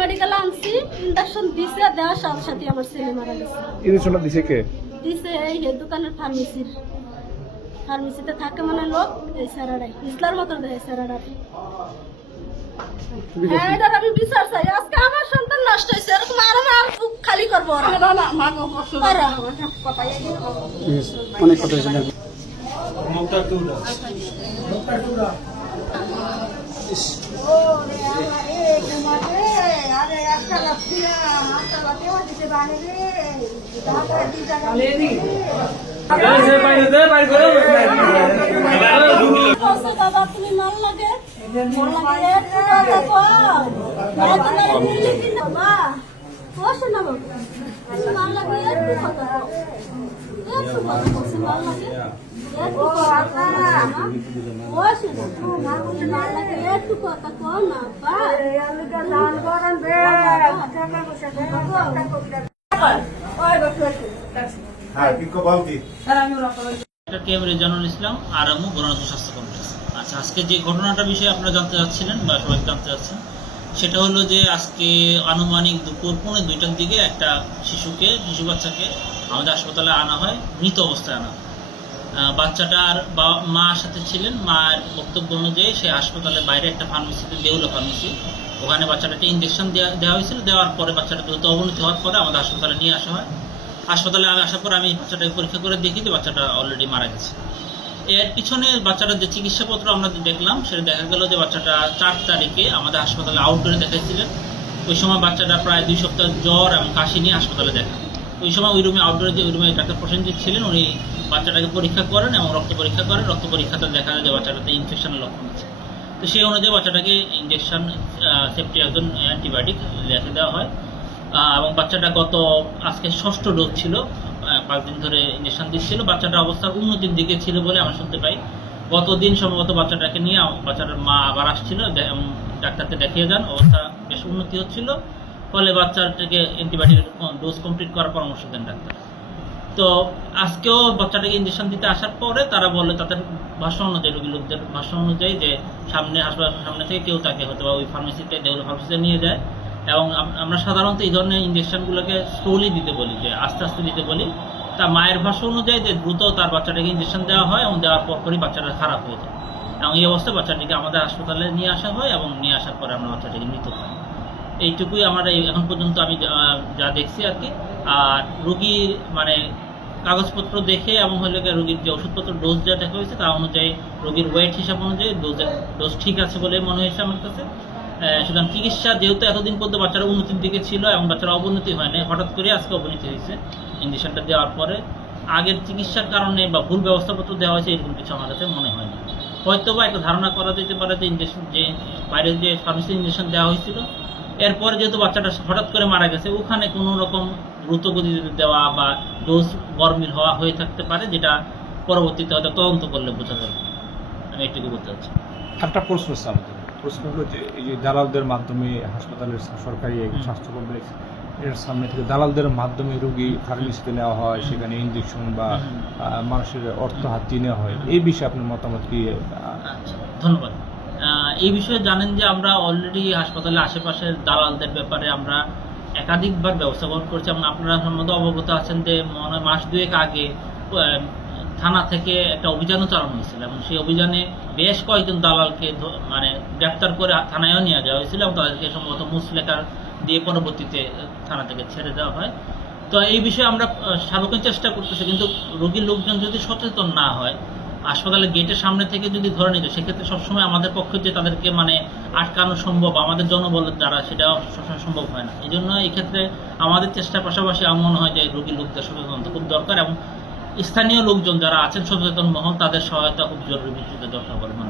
Medical আনছি, injection দিছে, দেওয়ার সাথে সাথে আমার ছেলে মারা গেছে। ইনজেকশনটা দিছে কে? দিছে এই দোকানের ফার্মেসিতে থাকে মানে লোক, এই স্যারারাই ইসলার মতো দেয় স্যারারাই। হ্যাঁ, এটার আমি বিচার চাই। আজকে আমার সন্তান নষ্ট হয়েছে, এরকম আর আমার বুক খালি করবো ওরা। অনেক কথা হয়েছে নাকি? বাবা তুমি মাল লাগে রেজানুল ইসলাম আরামু গণতন্ত্র স্বাস্থ্য কমপ্লেক্স। আচ্ছা, আজকে যে ঘটনাটার বিষয়ে আপনারা জানতে চাচ্ছিলেন বা সবাই জানতে চাচ্ছেন, সেটা হলো যে আজকে আনুমানিক দুপুর 2:45টার দিকে একটা শিশু বাচ্চাকে আমাদের হাসপাতালে আনা হয়, মৃত অবস্থায় আনা হয়। বাচ্চাটার মার সাথে ছিলেন। মায়ের বক্তব্য অনুযায়ী সে হাসপাতালের বাইরে একটা ফার্মেসিতে, দেউলা ফার্মেসি, ওখানে বাচ্চাটাকে ইঞ্জেকশন দেওয়া হয়েছিল। দেওয়ার পরে বাচ্চাটা দ্রুত অবনতি হওয়ার পরে আমাদের হাসপাতালে নিয়ে আসা হয়। হাসপাতালে আসার পর আমি বাচ্চাটাকে পরীক্ষা করে দেখি যে বাচ্চাটা অলরেডি মারা গেছে। এর পিছনে বাচ্চাটার যে চিকিৎসাপত্র আমরা দেখলাম, সেটা দেখা গেল যে বাচ্চাটা 4 তারিখে আমাদের হাসপাতালে আউটডোরে দেখাইছিলেন। ওই সময় বাচ্চাটা প্রায় 2 সপ্তাহ জ্বর এবং কাশি নিয়ে হাসপাতালে দেখা। ওই সময় ওই রুমে, আউটডোরে যে ওই রুমে ডাক্তার প্রসেনজিৎ ছিলেন, উনি বাচ্চাটাকে পরীক্ষা করেন এবং রক্ত পরীক্ষা করেন। রক্ত পরীক্ষাতে দেখা যায় যে বাচ্চাটাতে ইনফেকশনের লক্ষণ আছে। তো সেই অনুযায়ী বাচ্চাটাকে ইঞ্জেকশন, সেফটিয়াজন অ্যান্টিবায়োটিক লিখে দেওয়া হয়। এবং বাচ্চাটা আজকে 6ষ্ঠ ডোজ ছিল, 5 দিন ধরে ইঞ্জেকশন দিচ্ছিল। বাচ্চাটার অবস্থার উন্নতির দিকে ছিল বলে আমরা শুনতে পাই। গতদিন সম্ভবত বাচ্চাটাকে নিয়ে বাচ্চাটার মা আবার আসছিল, ডাক্তারকে দেখিয়ে যান, অবস্থা বেশ উন্নতি হচ্ছিল। ফলে বাচ্চাটাকে অ্যান্টিবায়োটিক ডোজ কমপ্লিট করার পরামর্শ দেন ডাক্তার। তো আজকেও বাচ্চাটাকে ইঞ্জেকশন দিতে আসার পরে তারা বলে, তাদের ভাষ্য অনুযায়ী, রোগী লোকদের ভাষ্য অনুযায়ী, যে হাসপাতালের সামনে থেকে কেউ তাকে হয়তো ওই ফার্মেসিতে, দেউলা ফার্মেসিতে নিয়ে যায়। এবং আমরা সাধারণত এই ধরনের ইঞ্জেকশনগুলোকে স্লোলি দিতে বলি, যে আস্তে আস্তে দিতে বলি। তা মায়ের ভাষ্য অনুযায়ী যে দ্রুত তার বাচ্চাটাকে ইঞ্জেকশন দেওয়া হয় এবং দেওয়ার পরই বাচ্চাটা খারাপ হয়ে যায়। এবং এই অবস্থায় বাচ্চাটিকে আমাদের হাসপাতালে নিয়ে আসা হয় এবং নিয়ে আসার পরে আমরা বাচ্চাটিকে মৃত পাই। এইটুকুই আমরা এখন পর্যন্ত আমি যা দেখছি আর কি। আর রোগীর মানে কাগজপত্র দেখে এবং হলে রোগীর যে ওষুধপত্র ডোজ যা দেখা হয়েছে তা অনুযায়ী, রোগীর ওয়েট হিসাব অনুযায়ী ডোজ ঠিক আছে বলে মনে হয়েছে আমার কাছে। সুতরাং চিকিৎসা যেহেতু এতদিন পর্যন্ত বাচ্চারা উন্নতির দিকে ছিল এবং বাচ্চারা অবনতি হয় না, হঠাৎ করে আজকে অবনতি হয়েছে ইঞ্জেকশনটা দেওয়ার পরে। আগের চিকিৎসার কারণে বা ভুল ব্যবস্থাপত্র দেওয়া হয়েছে, এরকম কিছু আমার কাছে মনে হয় না। হয়তো বা একটা ধারণা করা যেতে পারে যে ইঞ্জেকশন, যে বাইরের যে ফার্মেসি ইঞ্জেকশন দেওয়া হয়েছিল, এরপরে যেহেতু বাচ্চাটা হঠাৎ করে মারা গেছে, ওখানে কোনো রকম দ্রুত গতিতে দেওয়া বা ডোজ গরমিল হওয়া হয়ে থাকতে পারে, যেটা পরবর্তীতে হয়তো তদন্ত করলে বোঝা যাবে। আমি একটু বলতে চাচ্ছি। একটা প্রশ্ন হলো যে এই যে দালালদের মাধ্যমে হাসপাতালের সরকারি স্বাস্থ্য কমপ্লেক্স এর সামনে থেকে দালালদের মাধ্যমে রোগী ফার্মেসিতে নেওয়া হয়, সেখানে ইঞ্জেকশন বা মানুষের অর্থ হাতিয়ে নেওয়া হয়, এই বিষয়ে আপনার মতামত কি? আচ্ছা, ধন্যবাদ। এই বিষয়ে জানেন যে আমরা অলরেডি হাসপাতালের আশেপাশের দালালদের ব্যাপারে আমরা একাধিকবার ব্যবস্থা গ্রহণ করেছি এবং আপনারা সম্বন্ধে অবগত আছেন যে মাস 2 আগে থানা থেকে একটা অভিযানও চালানো হয়েছিল এবং সেই অভিযানে বেশ কয়েকজন দালালকে মানে গ্রেপ্তার করে থানায়ও নিয়ে যাওয়া হয়েছিল এবং তাদেরকে সম্ভবত মুচলেখা দিয়ে পরবর্তীতে থানা থেকে ছেড়ে দেওয়া হয়। তো এই বিষয়ে আমরা সার্বক্ষণিক চেষ্টা করতেছি, কিন্তু রোগীর লোকজন যদি সচেতন না হয়, হাসপাতালের গেটের সামনে থেকে যদি ধরে নিত, সেক্ষেত্রে সবসময় আমাদের পক্ষে যে তাদেরকে মানে আটকানো সম্ভব, আমাদের জনবলের দ্বারা সেটা সবসময় সম্ভব হয় না। এই জন্য এই ক্ষেত্রে আমাদের চেষ্টার পাশাপাশি আমার মনে হয় যে রোগীর লোকদের সচেতনতা খুব দরকার এবং স্থানীয় লোকজন যারা আছেন সচেতন মহল, তাদের সহায়তা খুব জরুরি ভিত্তিতে দরকার বলে মনে হয়।